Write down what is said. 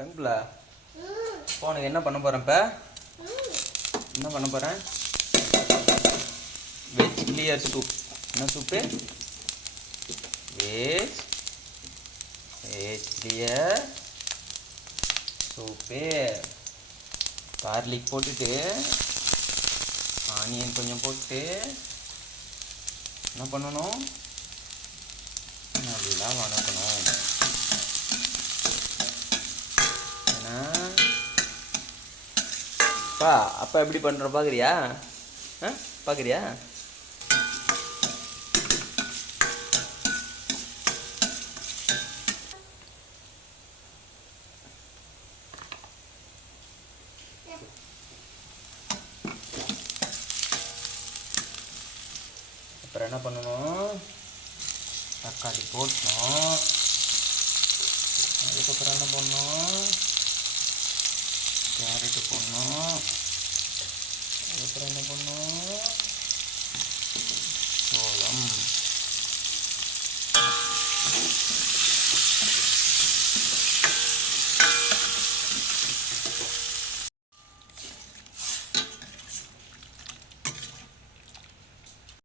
கண்பில் உனக்கு என்ன பண்ண போகிறேன் இப்போ? என்ன பண்ண போகிறேன்? Veg clear soup. என்ன soup? Veg clear soup. Garlic போட்டுட்டு ஆனியன் கொஞ்சம் போட்டு என்ன பண்ணணும்? நல்லா வணக்கணும். ஏன்னா அப்பா எப்படி பண்ணுறோம் பார்க்குறியா? பார்க்குறியா? அப்புறம் என்ன பண்ணணும்? தக்காளி போட்டணும். அதுக்கப்புறம் என்ன பண்ணணும்? கேரட்டு போடணும். அதுக்கப்புறம் என்ன பண்ணணும்? சோளம்.